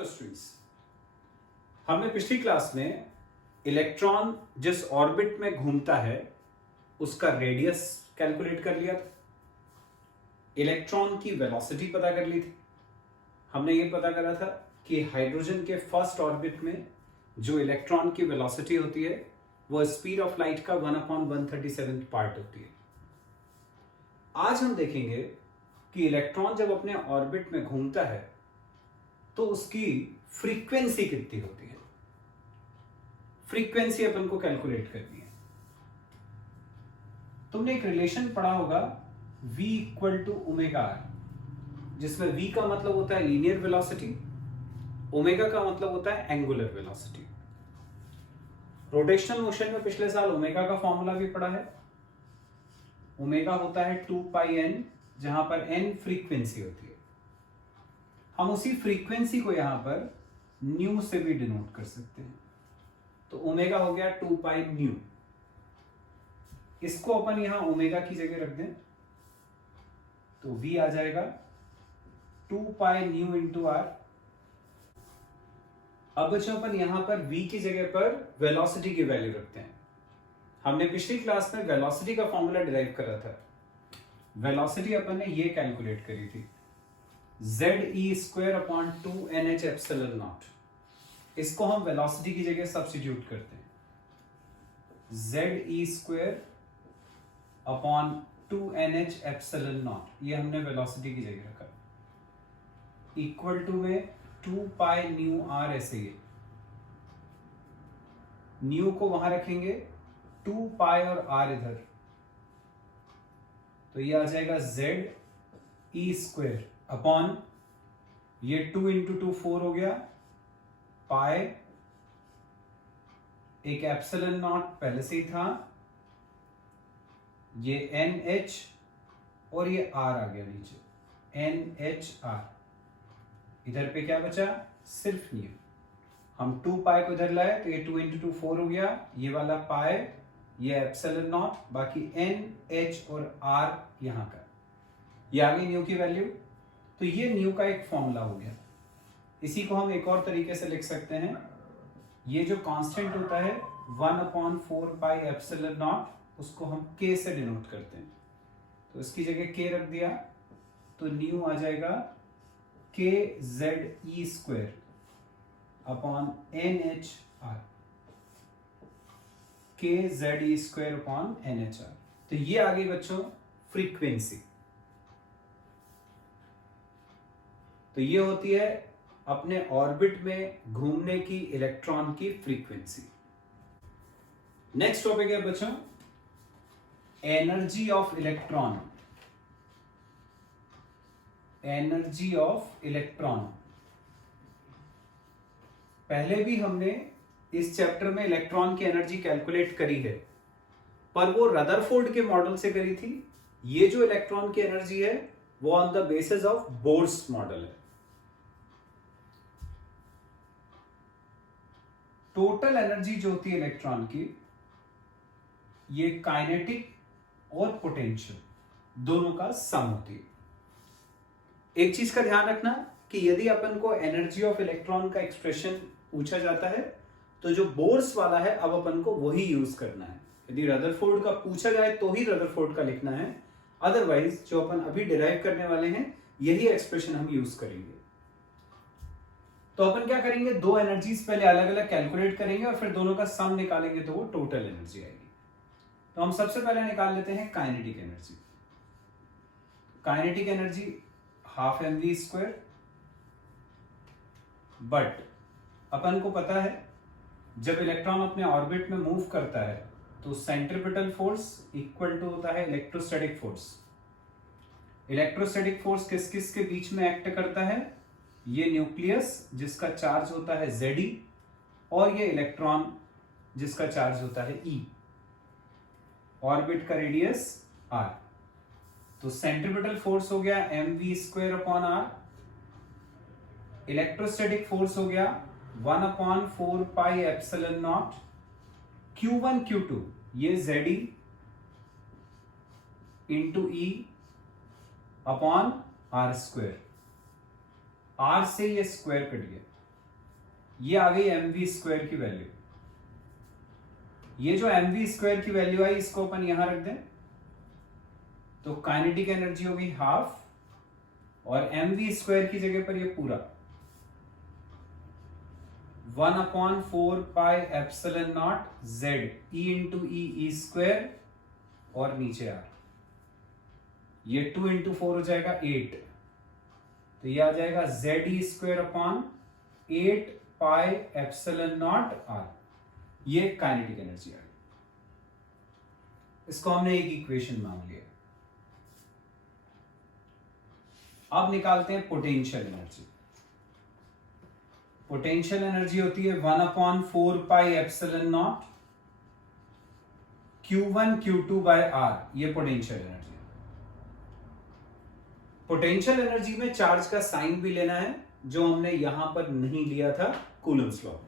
Hello students, हमने पिछली class में इलेक्ट्रॉन जिस ऑर्बिट में घूमता है उसका रेडियस कैलकुलेट कर लिया था। इलेक्ट्रॉन की वेलोसिटी पता कर ली थी। हमने ये पता करा था कि हाइड्रोजन के फर्स्ट ऑर्बिट में जो इलेक्ट्रॉन की वेलोसिटी होती है वो स्पीड ऑफ लाइट का 1/137 पार्ट होती है। आज हम देखेंगे कि इलेक्ट्रॉन जब अपने ऑर्बिट में घूमता है तो उसकी फ्रीक्वेंसी कितनी होती है। फ्रीक्वेंसी अपन को कैलकुलेट करनी है। तुमने एक रिलेशन पढ़ा होगा v equal to omega r, जिसमें v का मतलब होता है लीनियर वेलोसिटी, ओमेगा का मतलब होता है एंगुलर वेलोसिटी। रोटेशनल मोशन में पिछले साल ओमेगा का फॉर्मूला भी पढ़ा है। ओमेगा होता है 2πn, जहां पर n फ्रीक्वेंसी होती है। हम उसी फ्रीक्वेंसी को यहां पर न्यू से भी डिनोट कर सकते हैं। तो ओमेगा हो गया 2π न्यू। इसको अपन यहां ओमेगा की जगह रख दें तो v आ जाएगा 2π न्यू इंटू आर। अब बच्चों अपन यहां पर v की जगह पर वेलोसिटी की वैल्यू रखते हैं। हमने पिछली क्लास में वेलोसिटी का फॉर्मूला डिराइव करा था। वेलोसिटी अपन ने ये कैलकुलेट करी थी ZE²/2NH∈0। इसको हम वेलोसिटी की जगह सब्स्टिट्यूट करते हैं। ZE²/2NH∈0 ये हमने वेलोसिटी की जगह रखा। इक्वल टू में 2π न्यू आर, ऐसे ही न्यू को वहां रखेंगे, 2π और r इधर, तो ये आ जाएगा ZE² अपॉन ये 2 इंटू 2 4 हो गया, पाई एक एप्सिलॉन नॉट पहले से ही था, ये NH और ये R आ गया नीचे, NHR। इधर पे क्या बचा, सिर्फ न्यू। हम 2π को इधर लाए तो ये 2 इंटू 2 4 हो गया, ये वाला पाई, ये एप्सिलॉन नॉट, बाकी NH और R यहां का, ये आ गई न्यू की वैल्यू। तो ये न्यू का एक फॉर्मूला हो गया। इसी को हम एक और तरीके से लिख सकते हैं। ये जो कांस्टेंट होता है 1/4π एप्सिलॉन नॉट, उसको हम k से डिनोट करते हैं। तो इसकी जगह k रख दिया तो न्यू आ जाएगा kZE² upon NHR, kZE² upon NHR। तो ये आ गई बच्चों फ्रीक्वेंसी। तो ये होती है अपने ऑर्बिट में घूमने की इलेक्ट्रॉन की फ्रीक्वेंसी। नेक्स्ट टॉपिक है बच्चों energy of electron. Energy of electron पहले भी हमने इस चैप्टर में इलेक्ट्रॉन की एनर्जी कैलकुलेट करी है, पर वो रदरफोर्ड के मॉडल से करी थी। ये जो इलेक्ट्रॉन की एनर्जी है वो on the basis of Bohr's model है। टोटल एनर्जी जो होती है इलेक्ट्रॉन की, ये काइनेटिक और पोटेंशियल दोनों का सम होती है। एक चीज का ध्यान रखना कि यदि अपन को एनर्जी ऑफ इलेक्ट्रॉन का एक्सप्रेशन पूछा जाता है तो जो बोर्स वाला है अब अपन को वही यूज करना है। यदि रदरफोर्ड का पूछा जाए तो ही रदरफोर्ड का लिखना है, अदरवाइज जो अपन अभी डिराइव करने वाले हैं यही एक्सप्रेशन हम यूज करेंगे। तो अपन क्या करेंगे, दो एनर्जीज पहले अलग अलग कैलकुलेट करेंगे और फिर दोनों का सम निकालेंगे तो वो टोटल एनर्जी आएगी। तो हम सबसे पहले निकाल लेते हैं kinetic energy. Kinetic energy 12mv², but अपन को पता है जब इलेक्ट्रॉन अपने ऑर्बिट में मूव करता है तो सेंट्रीपिटल फोर्स इक्वल टू होता है इलेक्ट्रोस्टैटिक फोर्स। इलेक्ट्रोस्टैटिक फोर्स किस किस के बीच में एक्ट करता है, ये न्यूक्लियस जिसका चार्ज होता है Ze और ये इलेक्ट्रॉन जिसका चार्ज होता है E, ऑर्बिट का रेडियस R। तो सेंट्रीपिटल फोर्स हो गया mv² upon R, electrostatic force हो गया 1/4π एप्सिलॉन नॉट Q1 Q2, ये Ze into E upon R²। R से ये स्क्वायर कट गया ये आ गई mv² की वैल्यू। ये जो mv² की वैल्यू आई इसको अपन यहां रख दें, तो काइनेटिक एनर्जी होगी हाफ, और mv² की जगह पर ये पूरा 1/4πε0 z e into E square और नीचे r, ये 2 इंटू 4 हो जाएगा 8, तो ये आ जाएगा ZE² 8πε0 r। ये काइनेटिक एनर्जी आ गई। इसको हमने एक इक्वेशन मान लिया। अब निकालते हैं पोटेंशियल एनर्जी। पोटेंशियल एनर्जी होती है 1/4πε0 Q1 Q2 बाय R। ये पोटेंशियल एनर्जी। पोटेंशियल एनर्जी में चार्ज का साइन भी लेना है, जो हमने यहां पर नहीं लिया था कूलम्स लॉ में।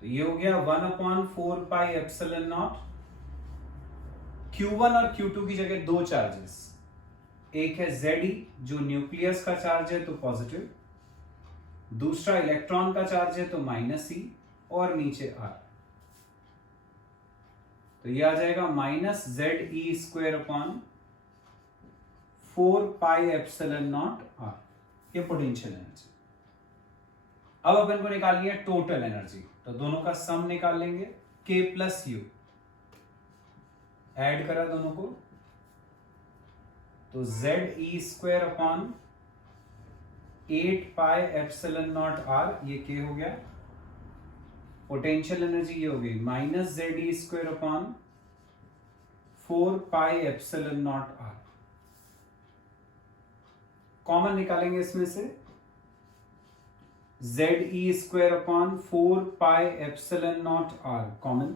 तो ये हो गया 1/4πε0 Q1 और Q2 की जगह दो चार्जेस, एक है Ze जो न्यूक्लियस का चार्ज है तो पॉजिटिव, दूसरा इलेक्ट्रॉन का चार्ज है तो -e, और नीचे R। तो ये आ जाएगा -ZE² 4πε0 r। ये पोटेंशियल एनर्जी। अब अपन को निकालनी है टोटल एनर्जी, तो दोनों का सम निकाल लेंगे, K + U। ऐड करा दोनों को, तो ZE² 8πε0 r, ये K हो गया। पोटेंशियल एनर्जी ये हो गई -ZE² 4πε0 r। कॉमन निकालेंगे इसमें से, ZE² 4πε0 r कॉमन,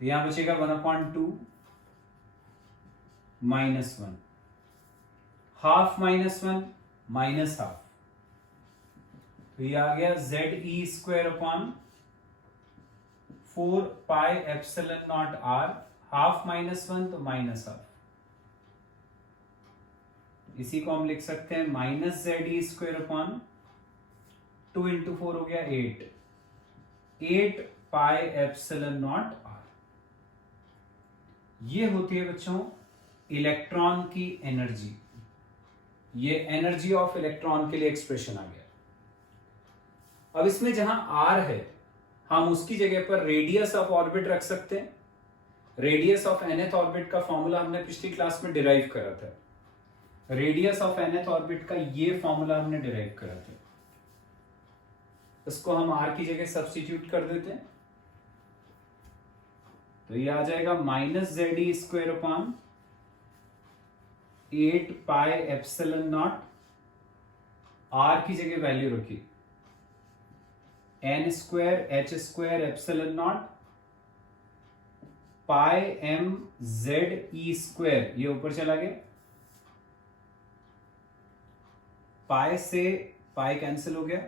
तो यहां बचेगा 1/2 -1, हाफ -1 -हाफ, तो ये आ गया ZE² 4πε0 r, हाफ -1 तो -हाफ। इसी को हम लिख सकते हैं -ZE² 2 इंटू 4 हो गया 8, 8πε0 r। ये होती है बच्चों इलेक्ट्रॉन की एनर्जी। ये एनर्जी ऑफ इलेक्ट्रॉन के लिए एक्सप्रेशन आ गया। अब इसमें जहां r है, हम उसकी जगह पर रेडियस ऑफ ऑर्बिट रख सकते हैं। रेडियस ऑफ nth ऑर्बिट का फॉर्मूला हमने पिछली क्लास में डिराइव करा था। रेडियस ऑफ nth ऑर्बिट का ये फॉर्मूला हमने डिराइव करा था। इसको हम r की जगह सब्स्टिट्यूट कर देते हैं, तो ये आ जाएगा -ZE² 8πε0, r की जगह वैल्यू रखी n² h² ε0 πmZE², ये ऊपर चला गया, पाई से पाई कैंसिल हो गया।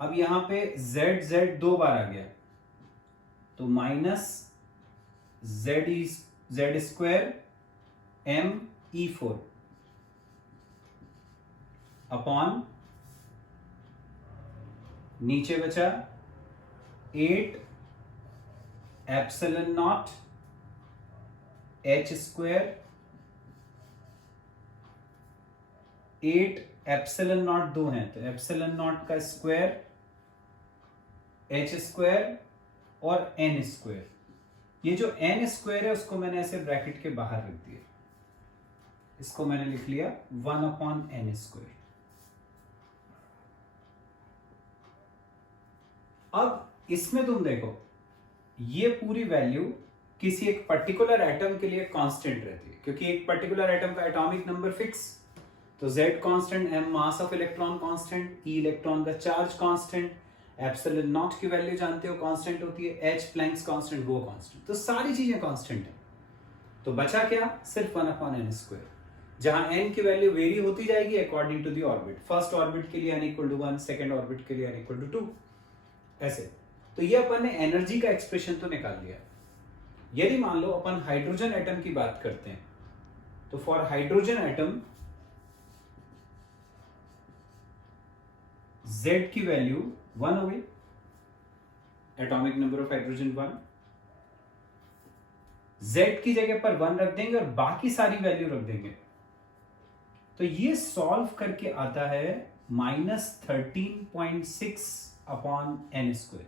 अब यहां पे z दो बार आ गया, तो -Z² me4 अपॉन नीचे बचा 8 ε0 h², 8 ε0 दो हैं तो ε0 का स्क्वायर h² और n²। ये जो n² है उसको मैंने ऐसे ब्रैकेट के बाहर रख दिया, इसको मैंने लिख लिया 1/n²। अब इसमें तुम देखो ये पूरी वैल्यू किसी एक पर्टिकुलर एटम के लिए कांस्टेंट रहती है, क्योंकि एक पर्टिकुलर एटम का एटॉमिक नंबर फिक्स, तो Z constant, m mass of electron constant, E electron का चार्ज कांस्टेंट, ε0 की वैल्यू जानते हो कांस्टेंट होती है, H प्लैंक्स कांस्टेंट वो कांस्टेंट, तो सारी चीजें कांस्टेंट है। तो बचा क्या, सिर्फ 1/n², जहां n की वैल्यू वेरी होती जाएगी according to the orbit. First orbit के लिए n = 1, सेकंड ऑर्बिट के लिए n = 2, ऐसे। तो ये अपन ने एनर्जी का एक्सप्रेशन तो निकाल लिया। यदि मान लो अपन हाइड्रोजन एटम की बात करते हैं, तो फॉर हाइड्रोजन एटम Z की वैल्यू 1 हो गई, atomic number of hydrogen 1। Z की जगह पर 1 रख देंगे और बाकी सारी वैल्यू रख देंगे, तो ये सॉल्व करके आता है -13.6 अपॉन एन स्क्वायर।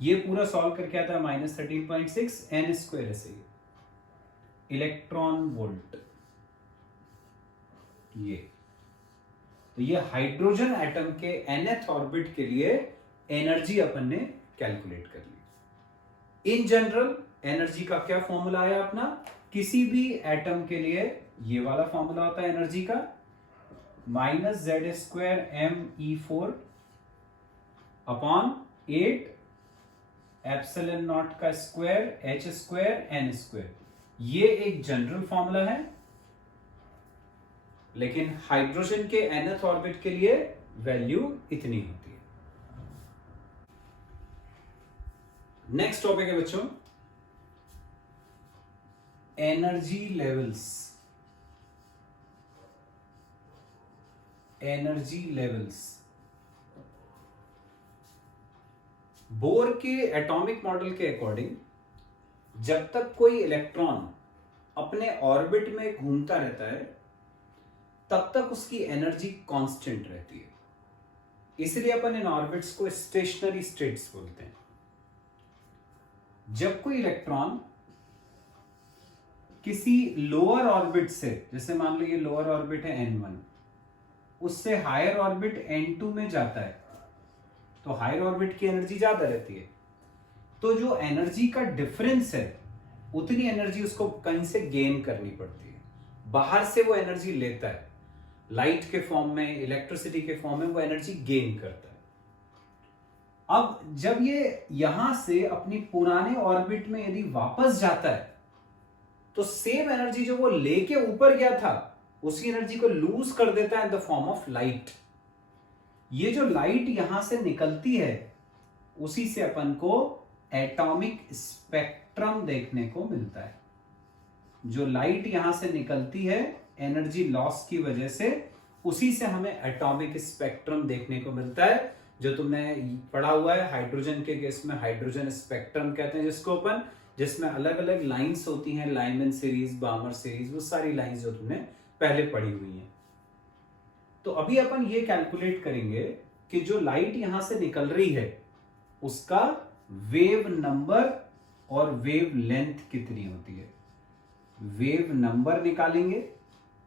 ये पूरा सॉल्व करके आता है -13.6 एन स्क्वायर ऐसे इलेक्ट्रॉन वोल्ट। ये तो ये हाइड्रोजन एटम के nth ऑर्बिट के लिए एनर्जी अपन ने कैलकुलेट कर ली। इन जनरल एनर्जी का क्या फॉर्मूला आया अपना, किसी भी एटम के लिए ये वाला फॉर्मूला होता है एनर्जी का, -z² me4 upon 8 epsilon naught का स्क्वायर h² n²। ये एक जनरल फॉर्मूला है, लेकिन हाइड्रोजन के nth ऑर्बिट के लिए वैल्यू इतनी होती है। नेक्स्ट टॉपिक है बच्चों energy levels. Energy levels bore के एटॉमिक मॉडल के अकॉर्डिंग, जब तक कोई इलेक्ट्रॉन अपने ऑर्बिट में घूमता रहता है तब तक उसकी एनर्जी कांस्टेंट रहती है, इसलिए अपन इन ऑर्बिट्स को स्टेशनरी स्टेट्स बोलते हैं। जब कोई इलेक्ट्रॉन किसी लोअर ऑर्बिट से, जैसे मान लो ये लोअर ऑर्बिट है n1, उससे हायर ऑर्बिट n2 में जाता है, तो हायर ऑर्बिट की एनर्जी ज्यादा रहती है, तो जो एनर्जी का डिफरेंस है उतनी एनर्जी उसको कहीं से गेन करनी पड़ती है, बाहर से वो एनर्जी लेता है, लाइट के फॉर्म में, इलेक्ट्रिसिटी के फॉर्म में वो एनर्जी गेन करता है। अब जब ये यहां से अपनी पुराने ऑर्बिट में यदि वापस जाता है तो सेम एनर्जी जो वो लेके ऊपर गया था उसी एनर्जी को लूज कर देता है in the form of light. ये जो लाइट यहां से निकलती है उसी से अपन को एटॉमिक स्पेक्ट्रम देखने को मिलता है। जो लाइट यहां से निकलती है एनर्जी लॉस की वजह से, उसी से हमें एटॉमिक स्पेक्ट्रम देखने को मिलता है, जो तुमने पढ़ा हुआ है हाइड्रोजन के केस में हाइड्रोजन स्पेक्ट्रम कहते हैं जिसको अपन, जिसमें अलग अलग लाइंस होती हैं, लाइमन सीरीज, बामर सीरीज, वो सारी लाइंस जो तुमने पहले पढ़ी हुई हैं। तो अभी अपन ये कैलकुलेट करेंगे कि जो लाइट यहां से निकल रही है उसका वेव नंबर और वेव लेंथ कितनी होती है। वेव नंबर निकालेंगे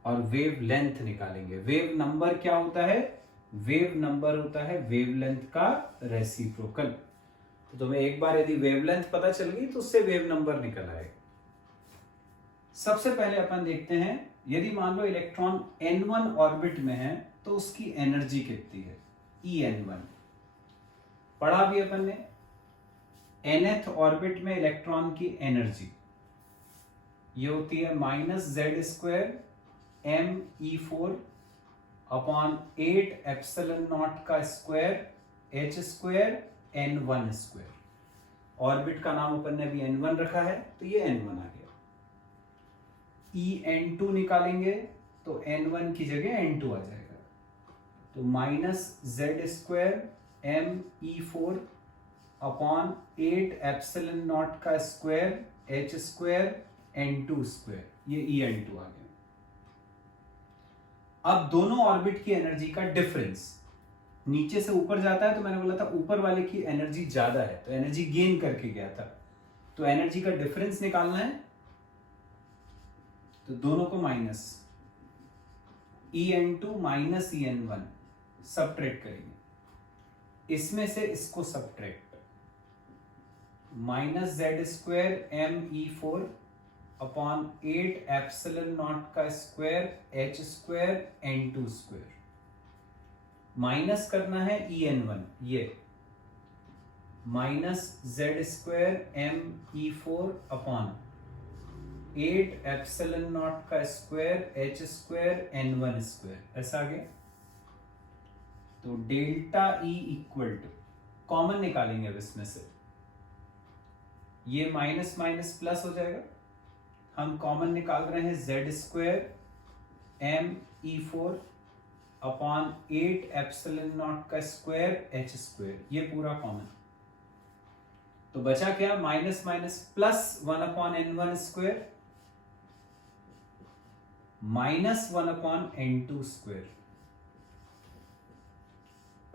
और वेव लेंथ निकालेंगे। वेव नंबर क्या होता है, वेव नंबर होता है वेवलेंथ का रेसिप्रोकल। तो तुम्हें एक बार यदि वेवलेंथ पता चल गई तो उससे वेव नंबर निकल आएगा। सबसे पहले अपन देखते हैं, यदि मान लो इलेक्ट्रॉन n1 ऑर्बिट में है तो उसकी एनर्जी कितनी है, En1 पढ़ा भी अपन ने। nth ऑर्बिट में इलेक्ट्रॉन की एनर्जी ये होती है -z² me4 upon 8 epsilon naught का स्क्वायर h² n1²। ऑर्बिट का नाम अपन ने अभी n1 रखा है तो ये n1 आ गया। En2 निकालेंगे तो n1 की जगह n2 आ जाएगा, तो -z² me4 upon 8 epsilon naught का स्क्वायर h² n2², ये En2 आ गया। अब दोनों ऑर्बिट की एनर्जी का डिफरेंस, नीचे से ऊपर जाता है तो मैंने बोला था ऊपर वाले की एनर्जी ज्यादा है तो एनर्जी गेन करके गया था, तो एनर्जी का डिफरेंस निकालना है, तो दोनों को minus, En2 minus En1 subtract करेंगे, इसमें से इसको subtract, -z² me4 upon 8 epsilon naught का स्क्वायर h² n2², माइनस करना है En1, ये -z² me4 upon 8 epsilon naught का स्क्वायर h² n1², ऐसा आ गया। तो delta E equal to, common निकालेंगे अब इसमें से, ये माइनस माइनस प्लस हो जाएगा, हम कॉमन निकाल रहे हैं z² me4 upon 8 epsilon naught का स्क्वायर एच स्क्वायर, ये पूरा कॉमन। तो बचा क्या, minus minus plus 1 upon n1 square minus 1 upon n2 square,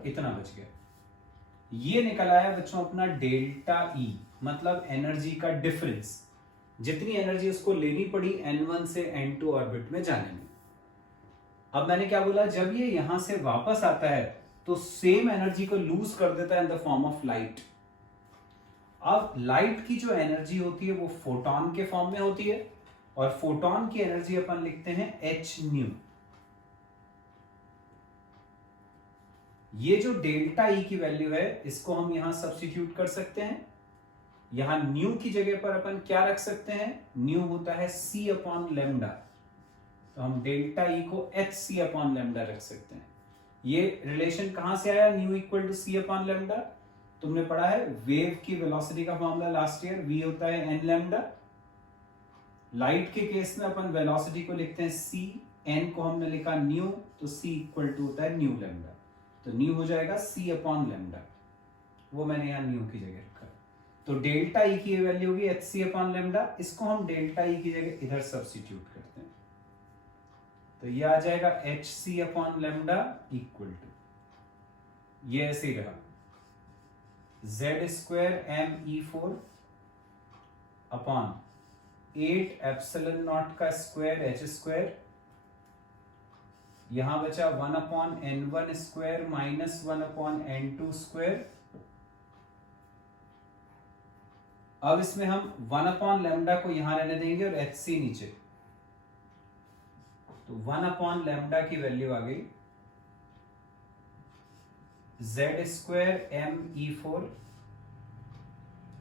इतना बच गया। ये निकल आया बच्चों अपना डेल्टा ई, मतलब एनर्जी का डिफरेंस, जितनी एनर्जी उसको लेनी पड़ी n1 से n2 ऑर्बिट में जाने में। अब मैंने क्या बोला, जब ये यहां से वापस आता है तो सेम एनर्जी को लूज कर देता है in the form of light. अब लाइट की जो एनर्जी होती है वो फोटोन के फॉर्म में होती है, और फोटोन की एनर्जी अपन लिखते हैं एच न्यू। ये जो डेल्टा ई की वैल्यू है इसको हम यहां सब्स्टिट्यूट कर सकते हैं। यहां न्यू की जगह पर अपन क्या रख सकते हैं, न्यू होता है सी अपॉन लेमडा, तो हम डेल्टा ई को एच सी अपॉन लेमडा रख सकते हैं। ये रिलेशन कहां से आया, nu equal to c upon lambda, तुमने पढ़ा है वेव की वेलोसिटी का फॉर्मूला लास्ट ईयर, वी होता है एन लेमडा। लाइट के केस में अपन वेलोसिटी को लिखते हैं सी, एन को हमने लिखा न्यू, तो सी इक्वल टू होता है न्यू लेमडा, तो न्यू हो जाएगा सी अपॉन लेमडा, वो मैंने यहां न्यू की जगह रखा। तो डेल्टा ई की वैल्यू होगी एच सी अपॉन लेमडा, इसको हम डेल्टा ई की जगह इधर सब्स्टिट्यूट करते हैं, तो ये आ जाएगा h c upon lambda equal to, ये ऐसे ही रहा z square M E 4 upon 8 epsilon naught का स्क्वायर एच स्क्वायर, यहां बचा 1 upon n1 square minus 1 upon n2 square. अब इसमें हम 1 अपॉन लेमडा को यहां रहने देंगे और एच सी नीचे, तो 1 अपॉन लेमडा की वैल्यू आ गई Z square M E 4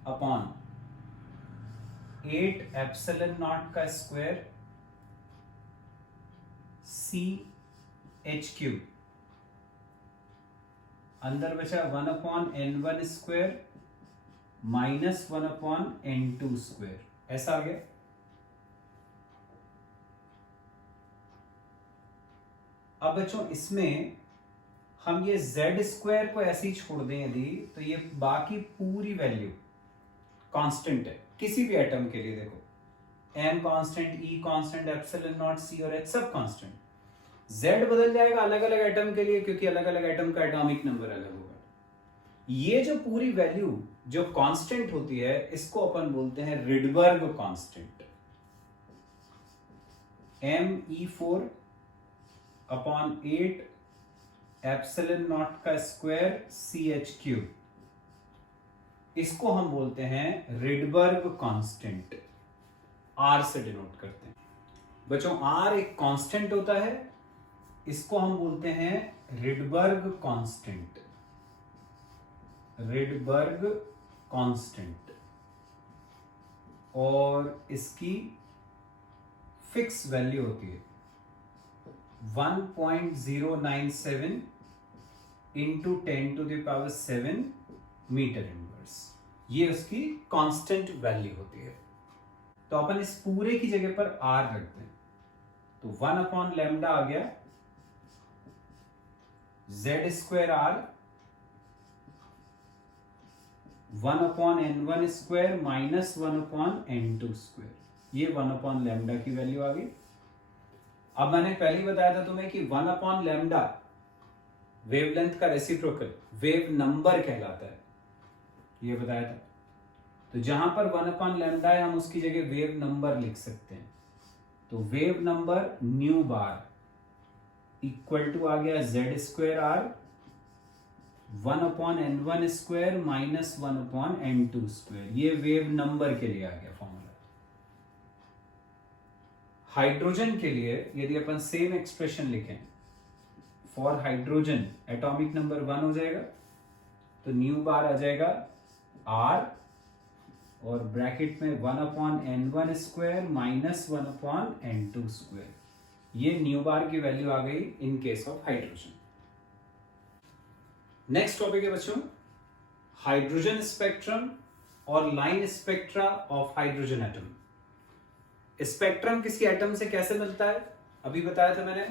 upon 8 epsilon naught का स्क्वायर सी एच क्यूब, अंदर बचा 1 upon n1 square minus 1 upon n2 square, ऐसा आ गया। अब बच्चों इसमें हम ये z स्क्वायर को ऐसे ही छोड़ दें यदि, तो ये बाकी पूरी वैल्यू कांस्टेंट है किसी भी एटम के लिए, देखो m constant, e constant, epsilon not, c और h सब कांस्टेंट। z बदल जाएगा अलग अलग एटम के लिए, क्योंकि अलग अलग एटम का एटॉमिक नंबर अलग होगा। ये जो पूरी वैल्यू जो कांस्टेंट होती है इसको अपन बोलते हैं Rydberg constant, me4 upon 8 epsilon naught का स्क्वायर सी एच क्यूब, इसको हम बोलते हैं रिडबर्ग कांस्टेंट, आर से डिनोट करते हैं। बच्चों आर एक कांस्टेंट होता है, इसको हम बोलते हैं रिडबर्ग कांस्टेंट, रिडबर्ग कांस्टेंट, और इसकी फिक्स वैल्यू होती है 1.097 into 10 to the power 7 metre inverse, ये उसकी कांस्टेंट वैल्यू होती है। तो अपन इस पूरे की जगह पर आर रखते हैं, तो 1 अपॉन लेमडा आ गया Z square R 1 upon n1 square minus 1 upon n2 square, ये 1 अपॉन लेमडा की वैल्यू आ गई। अब मैंने पहले ही बताया था तुम्हें कि 1 अपॉन लेमडा वेवलेंथ का रेसिप्रोकल वेव नंबर कहलाता है, ये बताया था। तो जहां पर 1 अपॉन लेमडा है हम उसकी जगह वेव नंबर लिख सकते हैं, तो wave number nu bar equal to आ गया Z square R 1 upon n1 square minus 1 upon n2 square, ये वेव नंबर के लिए आ गया फॉर्मूला। हाइड्रोजन के लिए यदि अपन सेम एक्सप्रेशन लिखें, फॉर हाइड्रोजन एटॉमिक नंबर 1 हो जाएगा, तो न्यू बार आ जाएगा आर और ब्रैकेट में 1 upon n1 square minus 1 upon n2 square, ये न्यू बार की वैल्यू आ गई in case of hydrogen. Next topic है बच्चों हाइड्रोजन स्पेक्ट्रम और line spectra of hydrogen atom. Spectrum किसी एटम से कैसे मिलता है, अभी बताया था मैंने,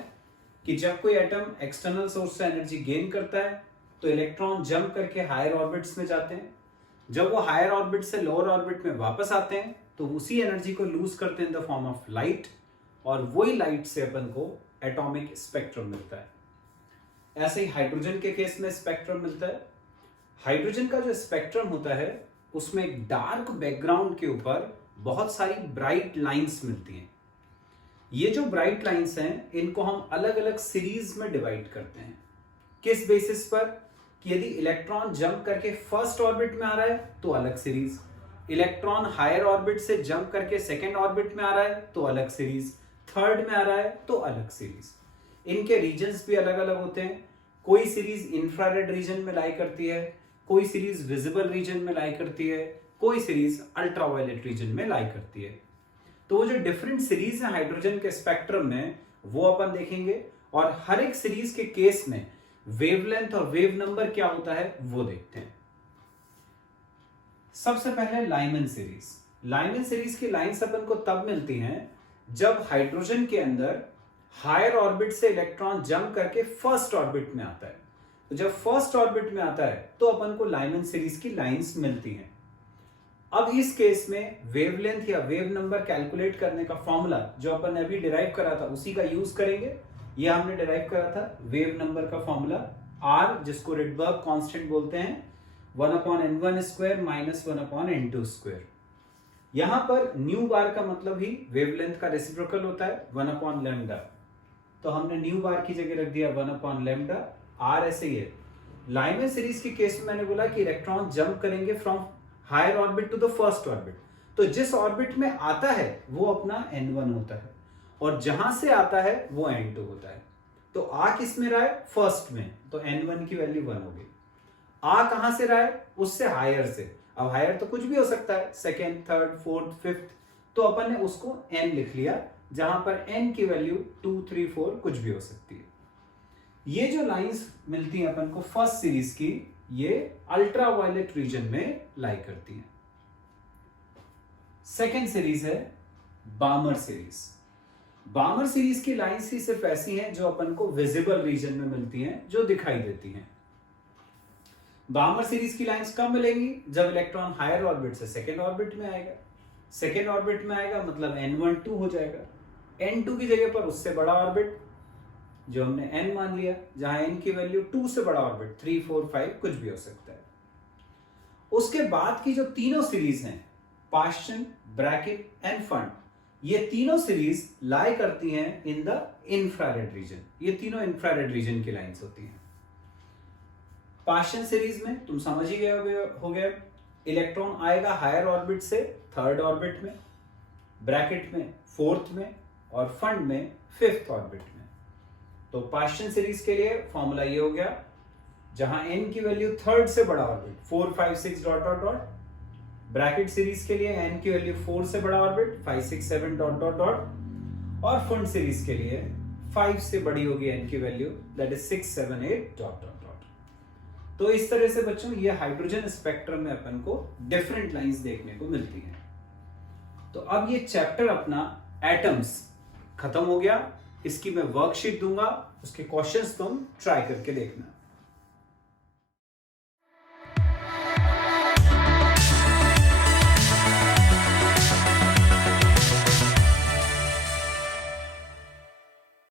कि जब कोई एटम एक्सटर्नल सोर्स से एनर्जी गेन करता है तो इलेक्ट्रॉन जंप करके हायर ऑर्बिट्स में जाते हैं, जब वो हायर ऑर्बिट से लोअर ऑर्बिट में वापस आते हैं तो उसी एनर्जी को लूज करते हैं in the form of light, और वही लाइट से अपन को एटॉमिक स्पेक्ट्रम मिलता है। ऐसे ही हाइड्रोजन के केस में स्पेक्ट्रम मिलता है। हाइड्रोजन का जो स्पेक्ट्रम होता है उसमें एक डार्क बैकग्राउंड के ऊपर बहुत सारी ब्राइट लाइंस मिलती हैं। ये जो ब्राइट लाइंस हैं इनको हम अलग अलग सीरीज में डिवाइड करते हैं। किस बेसिस पर? कि यदि इलेक्ट्रॉन जंप करके फर्स्ट ऑर्बिट में आ रहा है तो अलग सीरीज, इलेक्ट्रॉन हायर ऑर्बिट से जंप करके सेकेंड ऑर्बिट में आ रहा है तो अलग सीरीज, थर्ड में आ रहा है तो अलग सीरीज। इनके रीजन्स भी अलग अलग होते हैं। कोई सीरीज इंफ्रारेड रीजन में लाई करती है, कोई सीरीज विजिबल रीजन में लाई करती है, कोई सीरीज अल्ट्रावायलेट रीजन में लाई करती है। तो वो जो डिफरेंट सीरीज है हाइड्रोजन के स्पेक्ट्रम में वो अपन देखेंगे, और हर एक सीरीज के केस में वेवलेंथ और वेव नंबर क्या होता है वो देखते हैं। सबसे पहले लाइमन सीरीज। लाइमन सीरीज की लाइंस अपन को तब मिलती हैं जब हाइड्रोजन के अंदर हायर ऑर्बिट से इलेक्ट्रॉन जंप करके फर्स्ट ऑर्बिट में आता है। तो जब फर्स्ट ऑर्बिट में आता है तो अपन को लाइमन सीरीज की लाइंस मिलती हैं। अब इस केस में वेवलेंथ या वेव नंबर कैलकुलेट करने का फॉर्मूला जो अपन ने अभी डिराइव करा था उसी का यूज करेंगे। ये हमने डिराइव करा था वेव नंबर का फॉर्मूला R, जिसको रिडबर्ग कांस्टेंट बोलते हैं, 1/n1 square minus 1/n2 square. यहां पर न्यू बार का मतलब ही वेवलेंथ का रेसिप्रोकल होता है 1/λ। तो हमने न्यू बार की जगह रख दिया 1/λ। R ऐसे ही है। लाइमन सीरीज के केस में मैंने बोला कि इलेक्ट्रॉन जंप करेंगे from higher orbit to the first orbit. तो जिस ऑर्बिट में आता है वो अपना n1 होता है और जहां से आता है वो n2 होता है। तो आ किस में रहा है? फर्स्ट में, तो n1 की वैल्यू 1 होगी। आ कहां से रहा है? उससे हायर से। अब हायर तो कुछ भी हो सकता है, सेकेंड, थर्ड, फोर्थ, फिफ्थ, तो अपन ने उसको n लिख लिया, जहां पर n की वैल्यू 2, 3, 4 कुछ भी हो सकती है। ये जो लाइंस मिलती हैं अपन को फर्स्ट सीरीज की, ये अल्ट्रावायलेट रीजन में लाई करती हैं। सेकेंड सीरीज है बामर सीरीज। बामर सीरीज की लाइंस ही सिर्फ ऐसी हैं जो अपन को विजिबल रीजन में मिलती हैं, जो दिखाई देती हैं। बामर सीरीज की लाइंस कब मिलेंगी? जब इलेक्ट्रॉन हायर ऑर्बिट से सेकेंड ऑर्बिट में आएगा। सेकेंड ऑर्बिट में आएगा मतलब n1 2 हो जाएगा, n2 की जगह पर उससे बड़ा ऑर्बिट जो हमने n मान लिया, जहां n की वैल्यू 2 से बड़ा ऑर्बिट 3, 4, 5 कुछ भी हो सकता है। उसके बाद की जो तीनों सीरीज हैं, पाश्चन, ब्रैकेट एंड फंड, ये तीनों सीरीज लाई करती हैं इन द इंफ्रारेड रीजन। ये तीनों इंफ्रारेड रीजन की लाइंस होती हैं। पाश्चन सीरीज में तुम समझ ही गए हो गए, इलेक्ट्रॉन आएगा हायर ऑर्बिट से थर्ड ऑर्बिट में, ब्रैकेट में फोर्थ में और फंड में फिफ्थ ऑर्बिट में। तो पाश्चन सीरीज के लिए फॉर्मूला ये हो गया, जहां n की वैल्यू थर्ड से बड़ा orbit 4, 5, 6 dot dot dot. Brackett series के लिए n की वैल्यू 4 से बड़ा ऑर्बिट 5, 6, 7 डॉट डॉट डॉट। और फंड सीरीज के लिए 5 से बड़ी होगी n की value, that is 6, 7, 8 dot dot dot. तो इस तरह से बच्चों ये हाइड्रोजन स्पेक्ट्रम में अपन को डिफरेंट लाइंस देखने को मिलती हैं। तो अब ये चैप्टर अपना एटम्स खत्म हो गया। इसकी मैं वर्कशीट दूंगा, उसके क्वेश्चंस तुम ट्राई करके देखना।